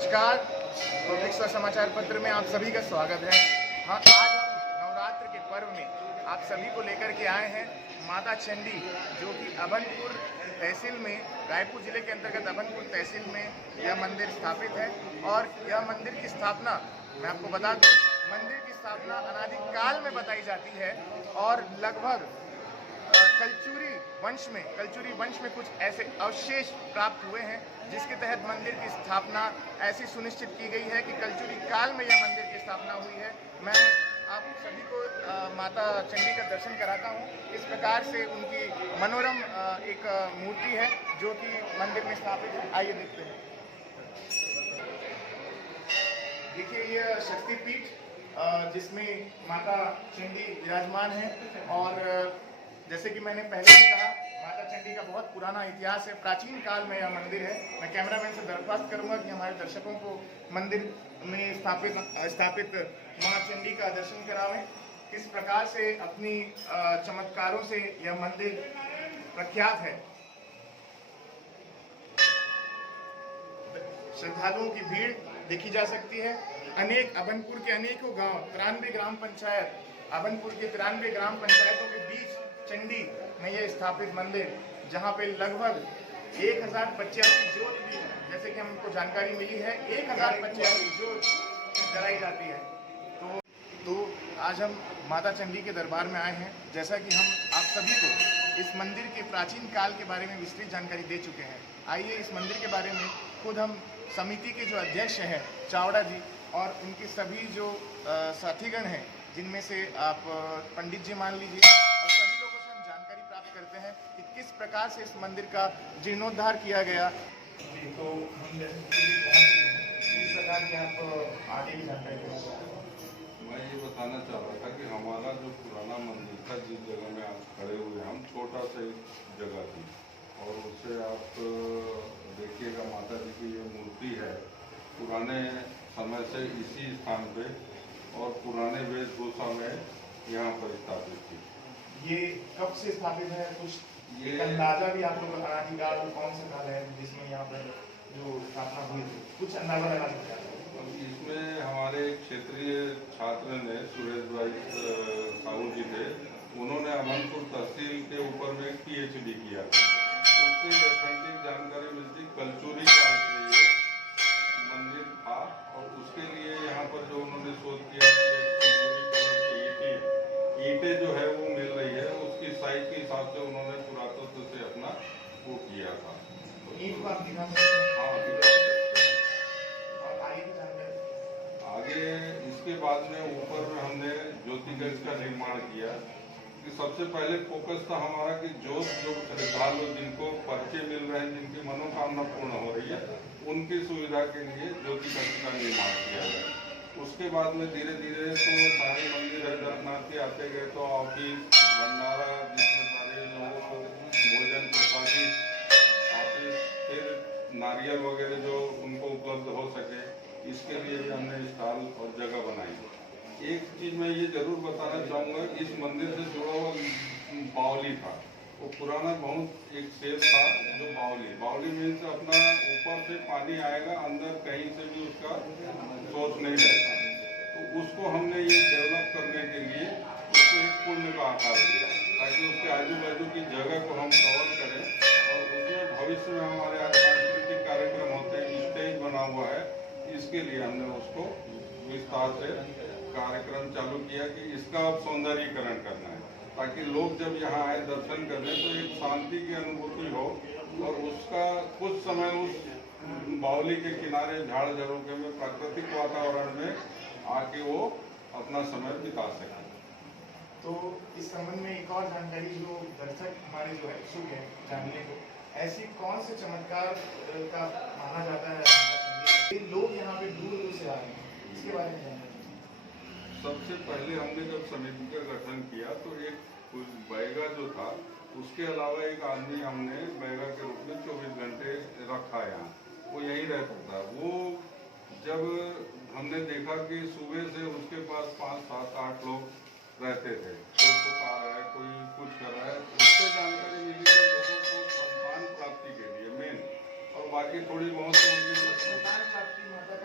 नमस्कार। पब्लिक स्वर समाचार पत्र में आप सभी का स्वागत है। हाँ, आज हम नवरात्र के पर्व में आप सभी को लेकर के आए हैं माता चंडी, जो कि अभनपुर तहसील में, रायपुर जिले के अंतर्गत अभनपुर तहसील में यह मंदिर स्थापित है। और यह मंदिर की स्थापना, मैं आपको बता दूं, मंदिर की स्थापना अनादिकाल में बताई जाती है और लगभग कलचुरी वंश में कुछ ऐसे अवशेष प्राप्त हुए हैं जिसके तहत मंदिर की स्थापना ऐसी सुनिश्चित की गई है कि कलचुरी काल में यह मंदिर की स्थापना हुई है। मैं आप सभी को माता चंडी का दर्शन कराता हूँ। इस प्रकार से उनकी मनोरम एक मूर्ति है जो कि मंदिर में स्थापित है। आइए देखते हैं। देखिए, यह शक्तिपीठ जिसमें माता चंडी विराजमान है। और जैसे कि मैंने पहले भी कहा, माता चंडी का बहुत पुराना इतिहास है। प्राचीन काल में यह मंदिर है। मैं कैमरामैन से दरख्वास्त करूंगा कि हमारे दर्शकों को मंदिर में स्थापित मां चंडी का दर्शन करावें। किस प्रकार से अपनी चमत्कारों से यह मंदिर प्रख्यात है। श्रद्धालुओं की भीड़ देखी जा सकती है। अभनपुर के अनेकों गांव, 93 ग्राम पंचायत, अभनपुर के 93 ग्राम पंचायतों के बीच चंडी में यह स्थापित मंदिर, जहां पे लगभग 1085 जोत भी, जैसे कि हमको जानकारी मिली है, 1085 जोत जलाई जाती है। तो आज हम माता चंडी के दरबार में आए हैं। जैसा कि हम आप सभी को इस मंदिर के प्राचीन काल के बारे में विस्तृत जानकारी दे चुके हैं। आइए इस मंदिर के बारे में खुद हम समिति के जो अध्यक्ष हैं चावड़ा जी, और उनके सभी जो साथीगण हैं, जिनमें से आप पंडित जी मान लीजिए, और सभी लोगों से हम जानकारी प्राप्त करते हैं कि किस प्रकार से इस मंदिर का जीर्णोद्धार किया गया। तो हम इस प्रकार की आप आगे भी जानकारी देंगे। मैं ये बताना चाह रहा था कि हमारा जो पुराना मंदिर था, जिस जगह में आप खड़े हुए, हम छोटा सा एक जगह थी, और उससे आप देखिएगा माता जी की ये मूर्ति है, पुराने समय से इसी स्थान पे और पुराने वेशभूषा में यहाँ पर स्थापित थी। ये कब से स्थापित है? कुछ ये अंदाजा भी आप लोग अनादिकाल कौन सा काल है जिसमें यहाँ पर जो स्थापना हुई थी, कुछ अंदाजा लगा सकते हैं? इसमें हमारे क्षेत्रीय छात्र ने, सुरेश भाई साहू जी थे, उन्होंने अभनपुर तहसील के ऊपर में PhD किया। उससे ऑथेंटिक जानकारी मिलती, कलचुरी काल से ये मंदिर था, और उसके लिए यहाँ पर जो उन्होंने शोध किया कि ईंटें जो है वो मिल रही है, उसकी साइज के हिसाब से उन्होंने पुरातत्व से अपना वो किया था। तो ईंट को आप दिखा सकते हैं? हाँ, दिखा सकते हैं। और आगे की जानकारी? आगे इसके बाद में ऊपर में हमने ज्योतिगज का निर्माण किया। कि सबसे पहले फोकस था हमारा कि जो श्रद्धालु जिनको पर्चे मिल रहे हैं, जिनकी मनोकामना पूर्ण हो रही है, उनकी सुविधा के लिए ज्योतिगज का निर्माण किया गया। उसके बाद में धीरे धीरे तो सारे मंदिर जगन्नाथ के आते गए, तो ऑफिस, भंडारा, जिसमें सारे लोगों को भोजन प्रसादी, ऑफिस, फिर नारियल वगैरह जो उनको उपलब्ध हो सके, इसके लिए भी हमने स्टॉल और जगह बनाई। एक चीज मैं ये जरूर बताना चाहूँगा, इस मंदिर से जुड़ा हुआ बावली था, वो पुराना बहुत एक शेर था जो बावली मीन्स अपना ऊपर से पानी आएगा, अंदर कहीं से भी उसका सोर्स नहीं रहता। तो उसको हमने ये डेवलप करने के लिए उसको एक कुंड का आकार दिया, ताकि उसके आजू बाजू की जगह को हम कवर करें, और उसमें भविष्य में हमारे यहाँ सांस्कृतिक कार्यक्रम होते हैं, स्टेज बना हुआ है, इसके लिए हमने उसको विस्तार से कार्यक्रम चालू किया कि इसका अब सौंदर्यीकरण करना है, ताकि लोग जब यहाँ आए दर्शन करने तो एक शांति की अनुभूति हो, और उसका कुछ समय उस बावली के किनारे झाड़ झरोखे में प्राकृतिक वातावरण में आके वो अपना समय बिता सके। तो इस संबंध में एक और जानकारी जो दर्शक हमारे जो है इच्छुक है जानने को, ऐसी कौन से चमत्कार का माना जाता है लोग यहाँ पे दूर दूर से आ रहे हैं, इसके बारे में जानकारी? सबसे पहले हमने जब समिति का गठन किया तो एक बैगा जो था, उसके अलावा एक आदमी हमने बैगा के रूप में 24 घंटे रखा यहाँ, वो यहीं रहता था। वो जब हमने देखा कि सुबह से उसके पास 5, 7, 8 लोग रहते थे, कोई पुकार रहा है, कोई कुछ कर रहा है, उससे जानकारी मिली कि लोगों को संतान प्राप्ति के लिए मेन, और बाकी थोड़ी बहुत संतान प्राप्ति माता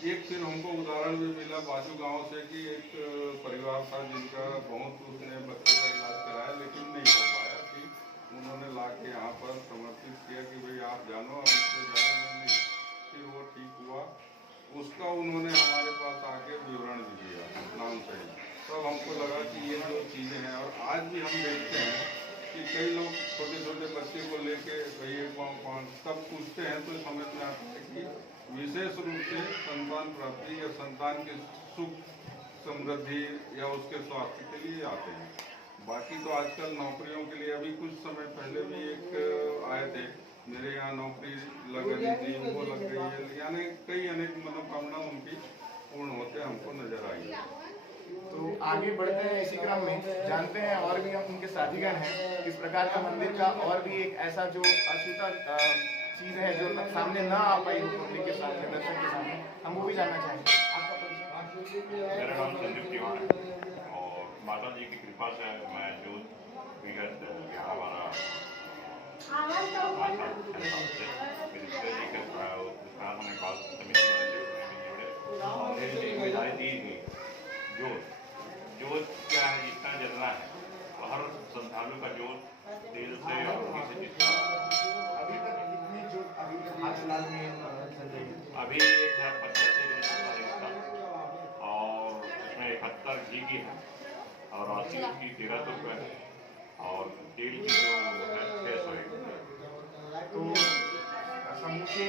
एक फिर हमको उदाहरण भी मिला बाजू गांव से कि एक परिवार था जिनका बहुत उसने बच्चे का इलाज कराया लेकिन नहीं हो पाया, फिर उन्होंने ला के यहाँ पर समर्पित किया कि भाई आप जानो, अब इससे ज़्यादा में नहीं। फिर वो ठीक हुआ, उसका उन्होंने हमारे पास आके विवरण भी दिया नाम सही। तब हमको लगा कि ये जो चीज़ें हैं, और आज भी हम देखते हैं कि कई लोग छोटे छोटे बच्चे को लेके भैया कौन तब पूछते हैं तो समझ में आता है कि विशेष रूप से संतान प्राप्ति या संतान की सुख समृद्धि या उसके स्वास्थ्य के लिए आते हैं। बाकी तो आजकल नौकरियों के लिए अभी कुछ समय पहले भी एक आए थे, मेरे यहाँ नौकरी लग रही थी, वो लग रही है, यानी कई अनेक मनोकामना उनकी पूर्ण होते हमको नजर आई। तो आगे बढ़ते हैं इसी क्रम में, जानते हैं और भी हम उनके साथीगण हैं किस प्रकार का मंदिर का और भी एक ऐसा जो अछूता चीज है जो तक सामने ना आ पाई पब्लिक के सामने, दर्शक के सामने, हम वो भी जानना चाहेंगे। आपका परिचय? मेरा नाम संदीप तिवारी है और माता जी की कृपा से मैं जो विगत 11-12 जिम्मेदारी दी गई। जोत क्या है, जितना जलना है तो हर श्रद्धालु का जोत तेल से और घी से जितना अभी तक कितनी जो अभी तक हाथ फिलहाल में चल रही है? अभी 1085 और उसमें 71 घी की है और 80 की 1300 रुपये है और तेल की जो है 601। तो समूचे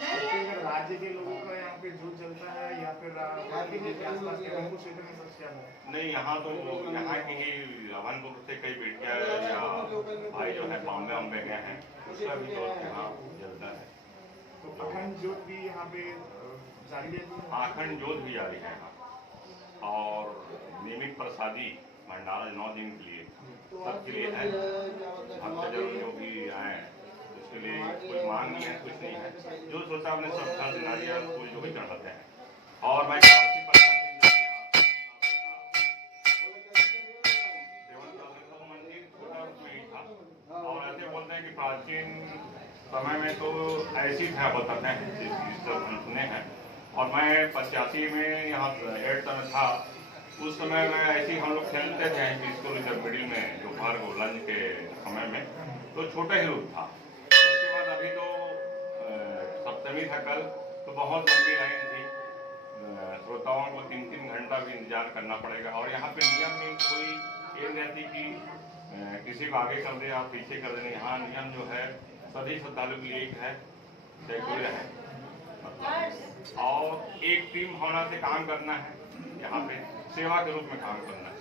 छत्तीसगढ़ राज्य के लोगों का यहाँ पे जोत जलता है या फिर राज्य के आसपास के अनूपपुर क्षेत्र में सबसे ज्यादा? नहीं, यहाँ तो यहाँ की ही अभनपुर से कई बेटियाँ या भाई जो है बॉम्बे गए हैं, उसका भी जोत यहाँ जलता है। तो अखंड जोत भी यहाँ पे जारी है? अखंड जोत भी जारी है यहाँ और नियमित प्रसादी भंडारा 9 दिन के लिए सबके लिए है। भक्तजन जो भी आए उसके लिए कोई मांग नहीं है, कुछ नहीं है, जो सोचा अपने श्रद्धा से नारियल फूल जो भी चढ़ाते हैं। और मैं मंदिर छोटा रूप में ही था और ऐसे बोलते हैं कि प्राचीन समय में तो ऐसी था बताते हैं, सब हम सुने हैं। और मैं 85 में यहाँ 8th में था, उस समय में ऐसे ही हम लोग खेलते थे स्कूल इधर मिडिल में दोपहर को लंच के समय में, तो छोटा ही रूप था। उसके बाद अभी तो सप्तमी था कल, तो बहुत लंबी लाइन थी, श्रोताओं को 3-3 घंटा भी इंतजार करना पड़ेगा। और यहाँ पे नियम में कोई ये रहती कि किसी को आगे कर दे आप पीछे कर दें, यहाँ नियम जो है सभी श्रद्धालु के लिए एक है, चाहे कोई रहे मतलब, और एक टीम होना से काम करना है, यहाँ पे सेवा के रूप में काम करना है।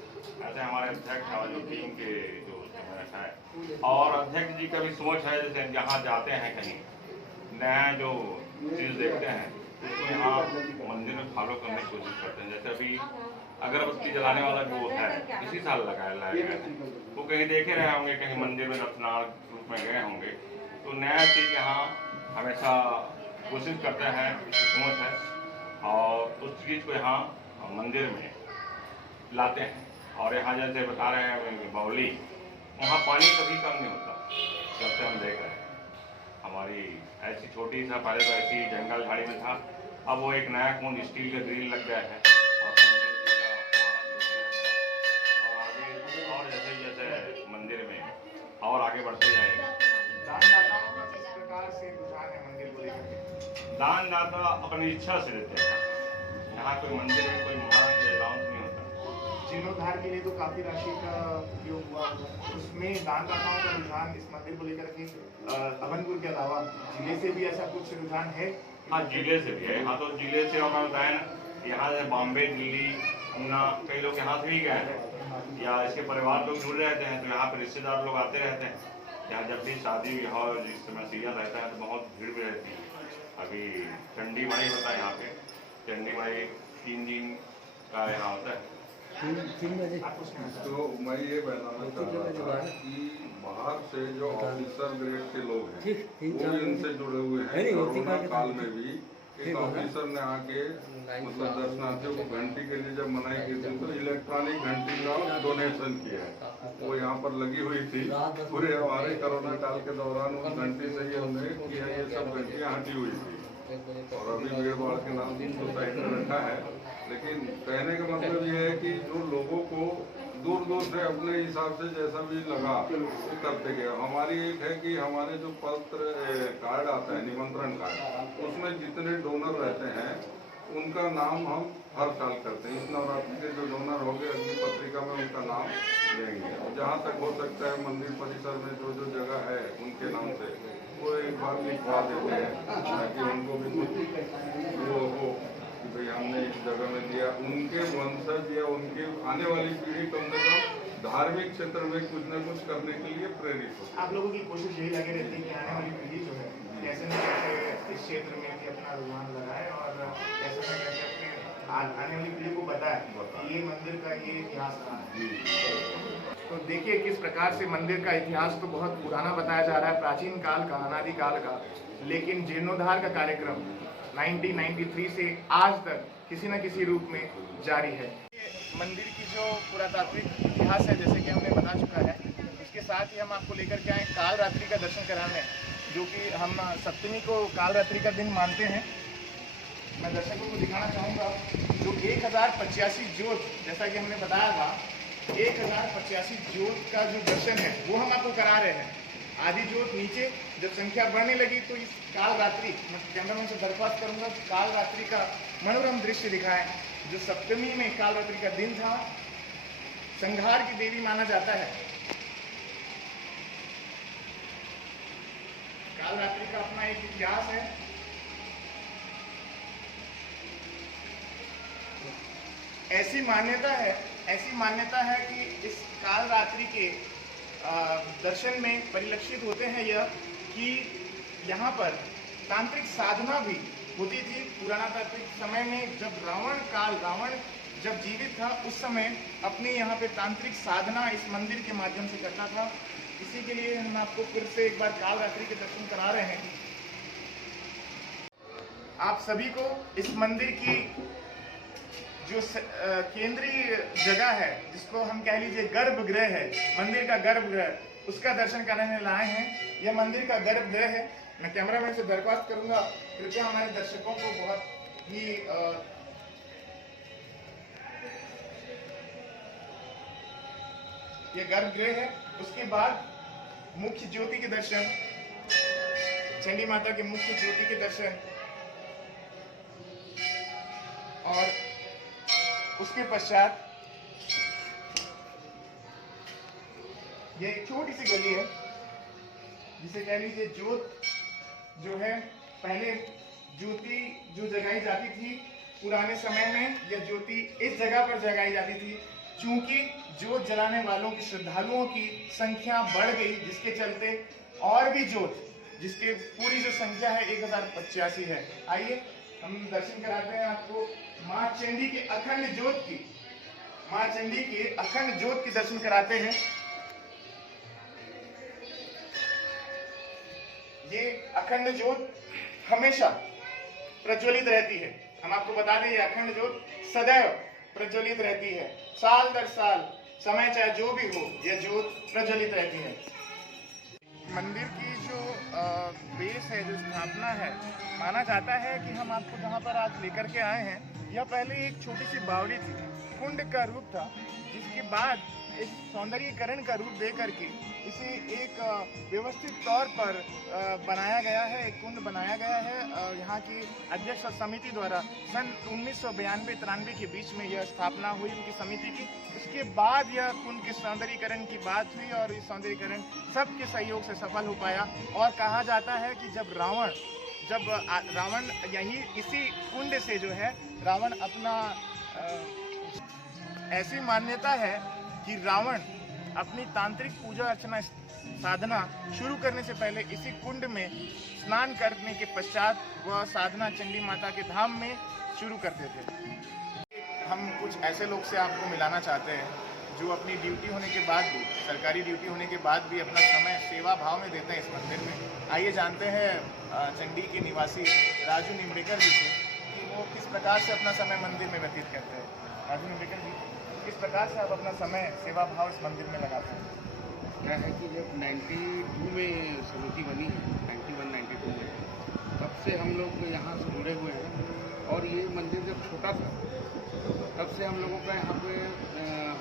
ऐसे हमारे अध्यक्ष और जो टीम के जो है और अध्यक्ष जी का भी सोच है, जैसे जहाँ जाते हैं कहीं नया जो चीज़ देखते हैं उसको यहाँ मंदिर में फॉलो करने की कोशिश करते हैं। जैसे अभी अगरबत्ती जलाने वाला जो है इसी साल लाया गया है, वो कहीं देखे रहे होंगे, कहीं मंदिर में रत्नार रूप में गए होंगे, तो नया चीज़ यहाँ हमेशा कोशिश करते हैं, सोच है और उस चीज़ को यहाँ मंदिर में लाते हैं। और यहाँ जैसे बता रहे हैं बावली, वहाँ पानी कभी कम नहीं होता, जब से हम देख रहे हैं। हमारी ऐसी छोटी सा पहले तो ऐसी जंगल झाड़ी में था, अब वो एक नया कुंड स्टील का ग्रिल लग गया है और आगे और जैसे जैसे मंदिर में और आगे बढ़ते जाएगा। दानदाताओं का किस प्रकार से रुझान है मंदिर को लेकर? दानदाता अपनी इच्छा से देते हैं, यहाँ कोई मंदिर में कोई महान या अनाउंस नहीं होता। जीर्णोद्धार के लिए तो काफी राशि का उपयोग हुआ, उसमें दानदाताओं का रुझान इस मंदिर को लेकर के अभनपुर के अलावा जिले से भी ऐसा कुछ रुझान है? हाँ, जिले से भी है। यहाँ तो जिले से और बताया ना, यहाँ से बॉम्बे, दिल्ली, पूना, कई लोग यहाँ से ही गए हैं या इसके परिवार लोग जुड़ रहते हैं, तो यहाँ पर रिश्तेदार लोग आते रहते हैं। यहाँ जब भी शादी और जिस समय सीजन रहता है तो बहुत भीड़ भी रहती है। अभी चंडी माई होता है यहाँ पे, चंडी माई 3 दिन का यहाँ होता है। तो मैं ये बताना चाह रहा था कि बाहर से जो ऑफिसर ग्रेड के लोग हैं वो भी इनसे जुड़े हुए हैं। कोरोना काल में भी एक ऑफिसर ने आके मतलब दर्शनार्थियों को घंटी के लिए जब मनाई की थी तो इलेक्ट्रॉनिक घंटी का डोनेशन किया है, वो यहाँ पर लगी हुई थी। पूरे हमारे कोरोना काल के दौरान उस घंटी से ही हमने किया, ये सब घंटियाँ हटी हुई थी। और अभी भीड़ भाड़ के नाम तो साइड में रखा है, लेकिन कहने का मतलब ये है कि जो लोगों को दूर दूर से अपने हिसाब से जैसा भी लगा वो करते गए। हमारी एक है कि हमारे जो पत्र कार्ड आता है, निमंत्रण कार्ड, उसमें जितने डोनर रहते हैं उनका नाम हम हर साल करते हैं। इस नवरात्रि के जो डोनर हो गए अग्नि पत्रिका में उनका नाम लेंगे। जहाँ तक हो सकता है मंदिर परिसर में जो जो जगह है उनके नाम से वो एक बार लिखवा देते हैं, ताकि उनको भी कुछ वो हो कि भाई हमने इस जगह में दिया। उनके वंशज या उनके आने वाली पीढ़ी कम से कम धार्मिक क्षेत्र में कुछ न कुछ करने के लिए प्रेरित हो। आप लोगों की कोशिश यही लगी रहती है कि आने वाली पीढ़ी जो है कैसे न कैसे इस क्षेत्र में भी अपना रुझान लगाए और कैसे न कैसे अपने आने वाली पीढ़ी को बताए कि ये मंदिर का ये इतिहास रहा है। तो देखिए किस प्रकार से मंदिर का इतिहास तो बहुत पुराना बताया जा रहा है, प्राचीन काल का, अनादि काल का, लेकिन जीर्णोद्धार का कार्यक्रम 1993 से आज तक किसी न किसी रूप में जारी है। मंदिर की जो पुरातात्विक इतिहास है जैसे कि हमने बता चुका है, इसके साथ ही हम आपको लेकर के आए काल रात्रि का दर्शन कराने, जो कि हम सप्तमी को काल रात्रि का दिन मानते हैं। मैं दर्शकों को दिखाना चाहूँगा जो 1085 ज्योत, जैसा कि हमने बताया था 1085 ज्योत का जो दर्शन है वो हम आपको करा रहे हैं। आधी ज्योत नीचे, जब संख्या बढ़ने लगी तो इस काल रात्रि, मैं कैमरामैन से दरख्वास्त करूंगा कि काल रात्रि का मनोरम दृश्य दिखाएं। जो सप्तमी में काल रात्रि का दिन था, संहार की देवी माना जाता है। काल रात्रि का अपना एक इतिहास है। ऐसी मान्यता है कि इस काल रात्रि के दर्शन में परिलक्षित होते हैं यह कि यहाँ पर तांत्रिक साधना भी होती थी। पुराना तांत्रिक समय में जब रावण जब जीवित था उस समय अपने यहाँ पे तांत्रिक साधना इस मंदिर के माध्यम से करता था। इसी के लिए हम आपको फिर से एक बार काल रात्रि के दर्शन करा रहे हैं। आप सभी को इस मंदिर की जो केंद्रीय जगह है, जिसको हम कह लीजिए गर्भगृह है, मंदिर का गर्भगृह, उसका दर्शन कराने लाए हैं। यह मंदिर का गर्भगृह है। मैं कैमरामैन से दरख्वास्त करूंगा कृपया हमारे दर्शकों को बहुत ही यह गर्भगृह है। उसके बाद मुख्य ज्योति के दर्शन, चंडी माता के मुख्य ज्योति के दर्शन, और उसके पश्चात ये एक छोटी सी गली है जिसे कह लीजिए ज्योत जो है, पहले ज्योति जो जगाई जाती थी पुराने समय में, यह ज्योति इस जगह पर जगाई जाती थी। चूंकि ज्योत जलाने वालों की, श्रद्धालुओं की संख्या बढ़ गई, जिसके चलते और भी ज्योत, जिसके पूरी जो संख्या है 1085 है। आइए हम दर्शन कराते हैं आपको माँ चंडी के अखंड ज्योत की, माँ चंडी के अखंड ज्योत की दर्शन कराते हैं। ये अखंड ज्योत हमेशा प्रज्वलित रहती है। हम आपको बता दें ये अखंड ज्योत सदैव प्रज्वलित रहती है। साल दर साल, समय चाहे जो भी हो, यह ज्योत प्रज्वलित रहती है। मंदिर की जो बेस है, जो स्थापना है, माना जाता है कि हम आपको जहाँ पर आज लेकर के आए हैं, यह पहले एक छोटी सी बावड़ी थी, कुंड का रूप था, जिसके बाद इस सौंदर्यीकरण का रूप दे करके इसे एक व्यवस्थित तौर पर बनाया गया है, एक कुंड बनाया गया है। यहाँ की अध्यक्ष समिति द्वारा सन 1992-93 के बीच में यह स्थापना हुई उनकी समिति की। उसके बाद यह कुंड के सौंदर्यीकरण की बात हुई और इस सौंदर्यीकरण सबके सहयोग से सफल हो पाया। और कहा जाता है कि जब रावण यही इसी कुंड से जो है रावण अपना ऐसी मान्यता है कि रावण अपनी तांत्रिक पूजा अर्चना साधना शुरू करने से पहले इसी कुंड में स्नान करने के पश्चात वह साधना चंडी माता के धाम में शुरू करते थे। हम कुछ ऐसे लोग से आपको मिलाना चाहते हैं जो अपनी ड्यूटी होने के बाद भी, सरकारी ड्यूटी होने के बाद भी अपना समय सेवा भाव में देते हैं इस मंदिर में। आइए जानते हैं चंडी के निवासी राजू निम्बेकर जी से कि वो किस प्रकार से अपना समय मंदिर में व्यतीत करते हैं। राजू निम्बेकर जी, किस प्रकार से आप अपना समय सेवा भाव इस मंदिर में लगाते हैं? क्या है कि जब 92 में समिति बनी है, 91-92 में, तब से हम लोग यहाँ से जुड़े हुए हैं और ये मंदिर जब छोटा था तब से हम लोगों का यहाँ पे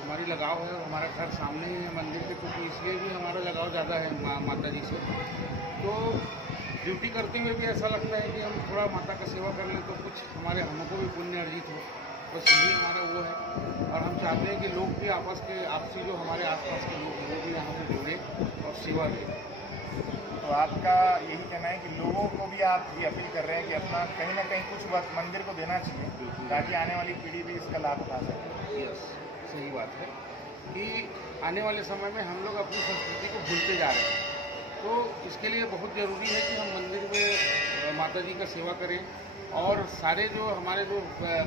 हमारी लगाव है। हमारा घर सामने ही है मंदिर के, क्योंकि इसलिए भी हमारा लगाव ज़्यादा है माता जी से। तो ड्यूटी करते हुए भी ऐसा लगता है कि हम थोड़ा माता का सेवा कर लें तो कुछ हमारे हमको भी पुण्य अर्जित हो, बस यही हमारा वो है। और हम चाहते हैं कि लोग भी आपसी जो हमारे आसपास के लोग वो भी यहाँ से जुड़े और सेवा दें। तो आपका यही कहना है कि लोगों को भी आप ये अपील कर रहे हैं कि अपना कहीं ना कहीं कुछ वक्त मंदिर को देना चाहिए ताकि आने वाली पीढ़ी भी इसका लाभ उठा सके। यस, सही बात है कि आने वाले समय में हम लोग अपनी संस्कृति को भूलते जा रहे हैं। तो इसके लिए बहुत ज़रूरी है कि हम मंदिर में माता जी का सेवा करें और सारे जो हमारे जो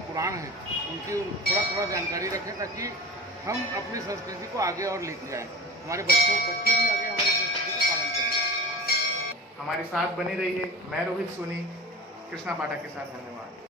पुराण हैं उनकी थोड़ा जानकारी रखें ताकि हम अपनी संस्कृति को आगे और लेके जाएं। हमारे बच्चे भी आगे हमारी संस्कृति का पालन करें। हमारे साथ बने रहिए। मैं रोहित सोनी कृष्णा पाठक के साथ, धन्यवाद।